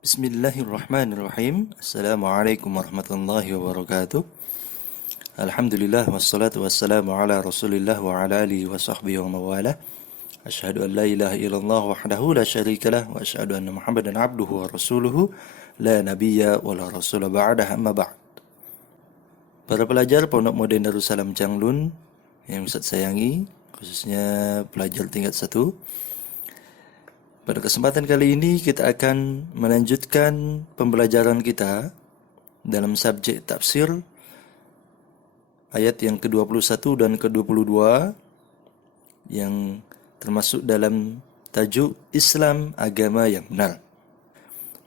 Bismillahirrahmanirrahim. Assalamualaikum warahmatullahi wabarakatuh. Alhamdulillah wassalatu wassalamu ala Rasulillah wa ala alihi wa sahbihi wa mawalah. Asyhadu an la ilaha illallah wahdahu la syarikalah wa asyhadu anna Muhammadan abduhu wa rasuluhu la nabiyya wa la rasula ba'dah amma ba'd. Para pelajar Pondok Modern Darussalam Changlun yang Ustaz sayangi, khususnya pelajar tingkat 1. Pada kesempatan kali ini kita akan melanjutkan pembelajaran kita dalam subjek tafsir ayat yang ke-21 dan ke-22 yang termasuk dalam tajuk Islam Agama yang Benar.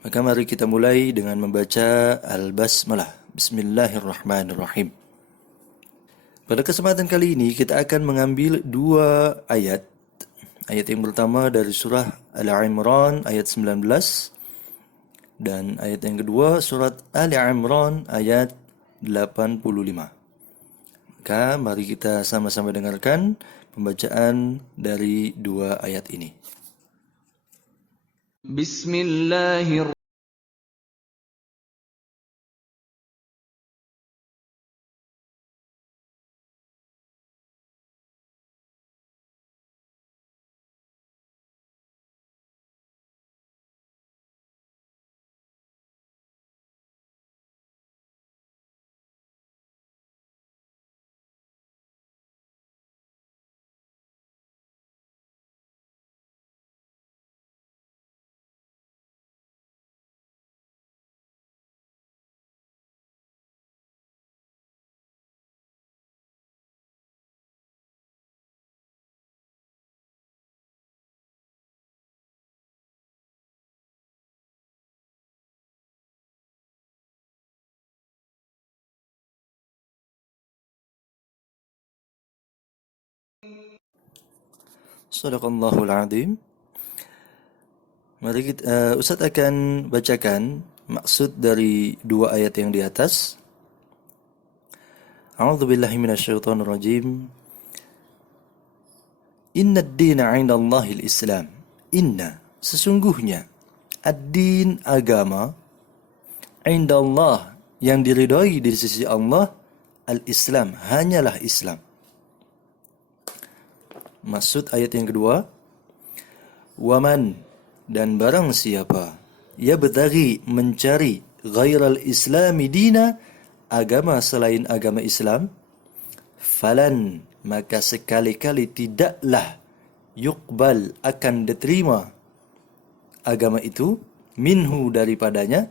Maka mari kita mulai dengan membaca Al-Basmalah. Bismillahirrahmanirrahim. Pada kesempatan kali ini kita akan mengambil 2 ayat. Ayat yang pertama dari surah Al-Imran ayat 19 dan ayat yang kedua surat Al-Imran ayat 85. Maka mari kita sama-sama dengarkan pembacaan dari 2 ayat ini. Bismillahirrahmanirrahim. Shadaqallahul Azim. Mari kita, Ustaz akan bacakan maksud dari 2 ayat yang di atas. A'udzubillahi minasyaitonir rajim. Inna ad-dina 'indallahil Islam. Inna, sesungguhnya, ad-din, agama, 'indallah, yang diridhoi di sisi Allah, al-Islam, hanyalah Islam. Maksud ayat yang kedua, waman, dan barang siapa yabtaghi, mencari, ghairal islami dina, agama selain agama Islam, falan, maka sekali-kali tidaklah yuqbal, akan diterima agama itu, minhu, daripadanya,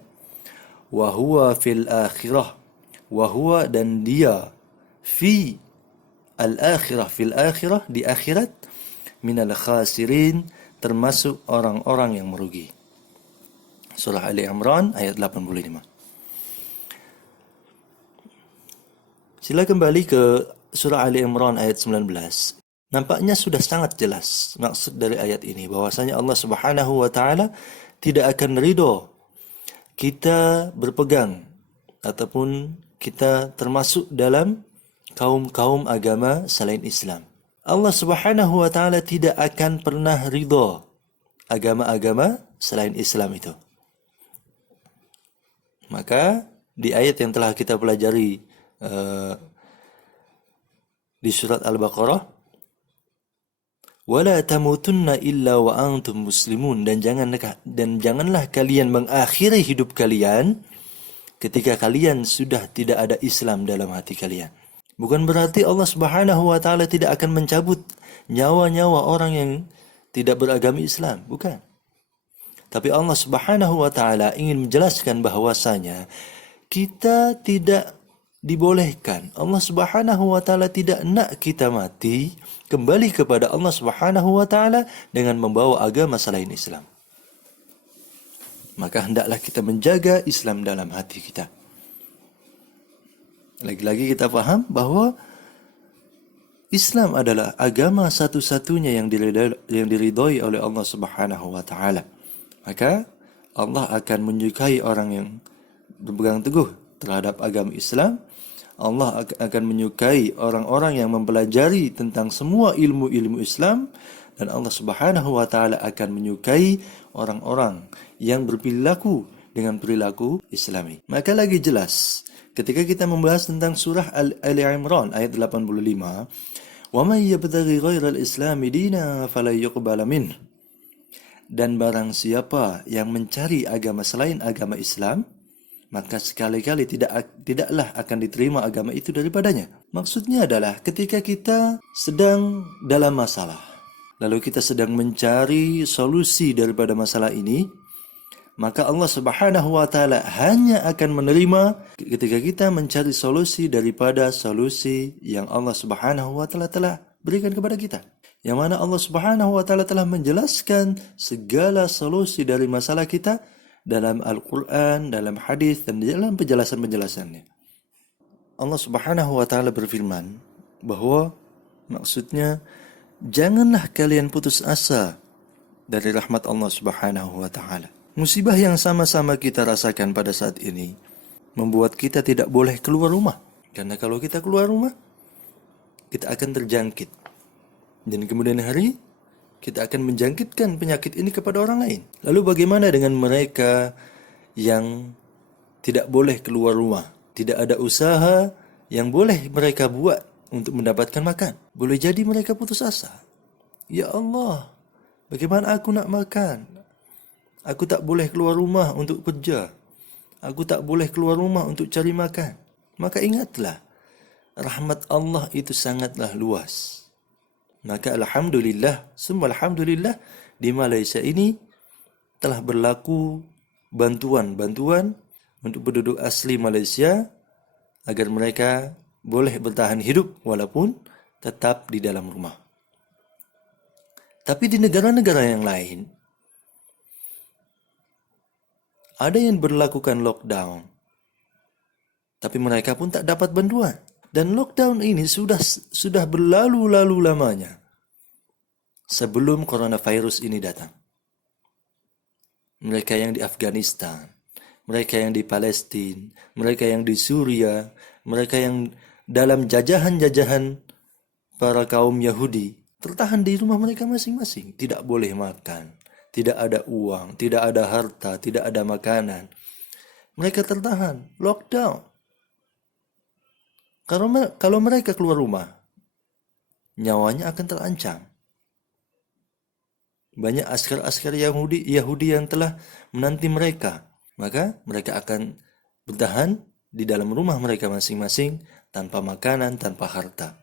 wa huwa fil akhirah, wa huwa, dan dia, fi al-akhirah, fil akhirah, di akhirat, minal khasirin, termasuk orang-orang yang merugi. Surah Ali Imran ayat 85. Sila kembali ke surah Ali Imran ayat 19. Nampaknya sudah sangat jelas maksud dari ayat ini, bahwasanya Allah Subhanahu wa taala tidak akan ridho kita berpegang ataupun kita termasuk dalam kaum-kaum agama selain Islam. Allah Subhanahu wa taala tidak akan pernah ridha agama-agama selain Islam itu. Maka di ayat yang telah kita pelajari di surat Al-Baqarah, wala tamutunna illa wa antum muslimun, dan janganlah kalian mengakhiri hidup kalian ketika kalian sudah tidak ada Islam dalam hati kalian. Bukan berarti Allah Subhanahu wa taala tidak akan mencabut nyawa-nyawa orang yang tidak beragama Islam, bukan. Tapi Allah Subhanahu wa taala ingin menjelaskan bahwasanya kita tidak dibolehkan. Allah Subhanahu wa taala tidak nak kita mati kembali kepada Allah Subhanahu wa taala dengan membawa agama selain Islam. Maka hendaklah kita menjaga Islam dalam hati kita. Lagi-lagi kita paham bahwa Islam adalah agama satu-satunya yang diridhoi oleh Allah Subhanahu wa taala. Maka Allah akan menyukai orang yang berpegang teguh terhadap agama Islam. Allah akan menyukai orang-orang yang mempelajari tentang semua ilmu-ilmu Islam dan Allah Subhanahu wa taala akan menyukai orang-orang yang berperilaku dengan perilaku Islami. Maka lagi jelas ketika kita membahas tentang surah Ali Imran ayat 85, "Wa may yabtaghi ghairal islami dina fala yuqbala minhu." Dan barang siapa yang mencari agama selain agama Islam, maka sekali-kali tidaklah akan diterima agama itu daripadanya. Maksudnya adalah ketika kita sedang dalam masalah, lalu kita sedang mencari solusi daripada masalah ini, maka Allah Subhanahu wa taala hanya akan menerima ketika kita mencari solusi daripada solusi yang Allah Subhanahu wa taala telah berikan kepada kita. Yang mana Allah Subhanahu wa taala telah menjelaskan segala solusi dari masalah kita dalam Al-Qur'an, dalam hadis dan dalam penjelasan-penjelasannya. Allah Subhanahu wa taala berfirman bahwa maksudnya janganlah kalian putus asa dari rahmat Allah Subhanahu wa taala. Musibah yang sama-sama kita rasakan pada saat ini membuat kita tidak boleh keluar rumah. Karena kalau kita keluar rumah, kita akan terjangkit. Dan kemudian hari, kita akan menjangkitkan penyakit ini kepada orang lain. Lalu bagaimana dengan mereka yang tidak boleh keluar rumah? Tidak ada usaha yang boleh mereka buat untuk mendapatkan makan. Boleh jadi mereka putus asa. Ya Allah, bagaimana aku nak makan? Aku tak boleh keluar rumah untuk kerja. Aku tak boleh keluar rumah untuk cari makan. Maka ingatlah, rahmat Allah itu sangatlah luas. Maka alhamdulillah, semua alhamdulillah, di Malaysia ini telah berlaku bantuan-bantuan untuk penduduk asli Malaysia agar mereka boleh bertahan hidup walaupun tetap di dalam rumah. Tapi di negara-negara yang lain, ada yang berlakukan lockdown, tapi mereka pun tak dapat bantuan. Dan lockdown ini sudah berlalu-lalu lamanya sebelum coronavirus ini datang. Mereka yang di Afghanistan, mereka yang di Palestina, mereka yang di Suriah, mereka yang dalam jajahan-jajahan para kaum Yahudi tertahan di rumah mereka masing-masing, tidak boleh makan. Tidak ada uang, tidak ada harta, tidak ada makanan. Mereka tertahan, lockdown. Kalau mereka keluar rumah, nyawanya akan terancam. Banyak askar-askar Yahudi yang telah menanti mereka. Maka mereka akan bertahan di dalam rumah mereka masing-masing tanpa makanan, tanpa harta.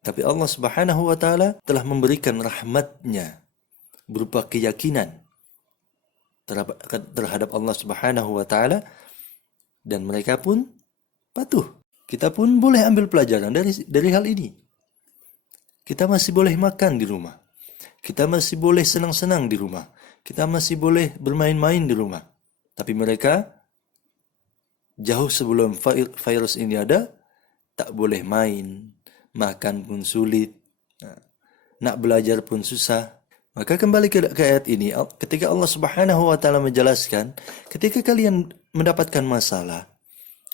Tapi Allah Subhanahu wa taala telah memberikan rahmatnya berupa keyakinan terhadap Allah Subhanahu wa taala dan mereka pun patuh. Kita pun boleh ambil pelajaran dari hal ini. Kita masih boleh makan di rumah. Kita masih boleh senang-senang di rumah. Kita masih boleh bermain-main di rumah. Tapi mereka jauh sebelum virus ini ada, tak boleh main, makan pun sulit, nak belajar pun susah. Maka kembali ke ayat ini, ketika Allah Subhanahu wa taala menjelaskan, ketika kalian mendapatkan masalah,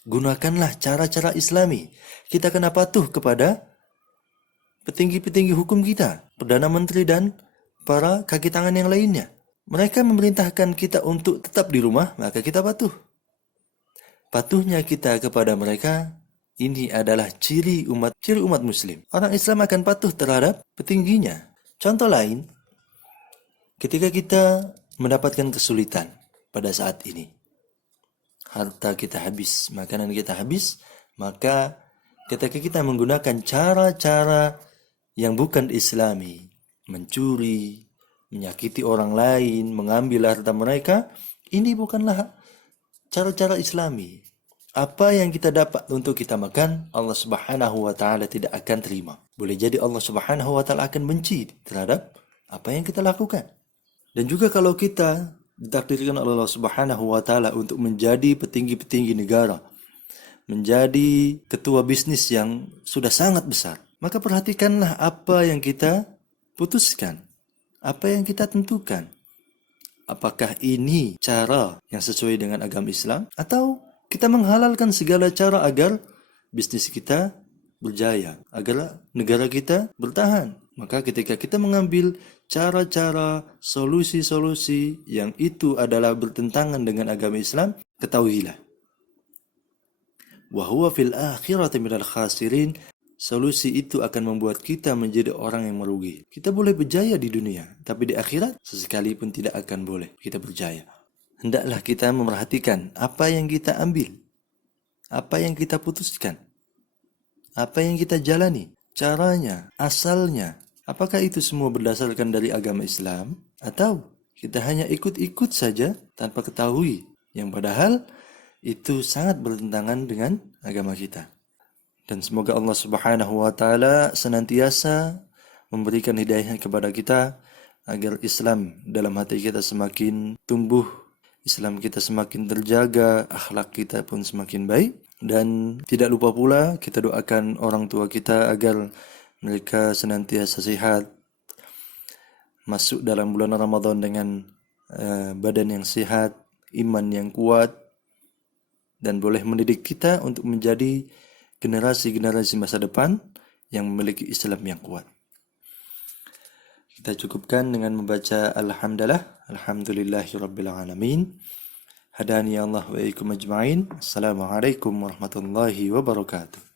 gunakanlah cara-cara Islami. Kita kena patuh kepada petinggi-petinggi hukum kita, Perdana Menteri dan para kaki tangan yang lainnya. Mereka memerintahkan kita untuk tetap di rumah, maka kita patuh. Patuhnya kita kepada mereka ini adalah ciri umat muslim. Orang Islam akan patuh terhadap petingginya. Contoh lain, ketika kita mendapatkan kesulitan pada saat ini, harta kita habis, makanan kita habis, maka ketika kita menggunakan cara-cara yang bukan Islami, mencuri, menyakiti orang lain, mengambil harta mereka, ini bukanlah cara-cara Islami. Apa yang kita dapat untuk kita makan, Allah Subhanahu wa taala tidak akan terima. Boleh jadi Allah Subhanahu wa taala akan benci terhadap apa yang kita lakukan. Dan juga kalau kita ditakdirkan oleh Allah Subhanahu wa taala untuk menjadi petinggi-petinggi negara, menjadi ketua bisnis yang sudah sangat besar, maka perhatikanlah apa yang kita putuskan, apa yang kita tentukan. Apakah ini cara yang sesuai dengan agama Islam, atau kita menghalalkan segala cara agar bisnis kita berjaya, agar negara kita bertahan. Maka ketika kita mengambil cara-cara, solusi-solusi yang itu adalah bertentangan dengan agama Islam, ketahuilah wa huwa fil akhirati minal khasirin, solusi itu akan membuat kita menjadi orang yang merugi. Kita boleh berjaya di dunia, tapi di akhirat sesekali pun tidak akan boleh kita berjaya. Hendaklah kita memerhatikan apa yang kita ambil, apa yang kita putuskan, apa yang kita jalani, caranya, asalnya. Apakah itu semua berdasarkan dari agama Islam, atau kita hanya ikut-ikut saja tanpa ketahui, yang padahal itu sangat bertentangan dengan agama kita. Dan semoga Allah Subhanahu wa taala senantiasa memberikan hidayah kepada kita agar Islam dalam hati kita semakin tumbuh, Islam kita semakin terjaga, akhlak kita pun semakin baik. Dan tidak lupa pula kita doakan orang tua kita agar mereka senantiasa sehat, masuk dalam bulan Ramadan dengan badan yang sehat, iman yang kuat, dan boleh mendidik kita untuk menjadi generasi-generasi masa depan yang memiliki Islam yang kuat. Kita cukupkan dengan membaca Alhamdulillah, Alhamdulillahirabbil alamin. Hadani Allah wa iyyakum ajma'in. Assalamualaikum warahmatullahi wabarakatuh.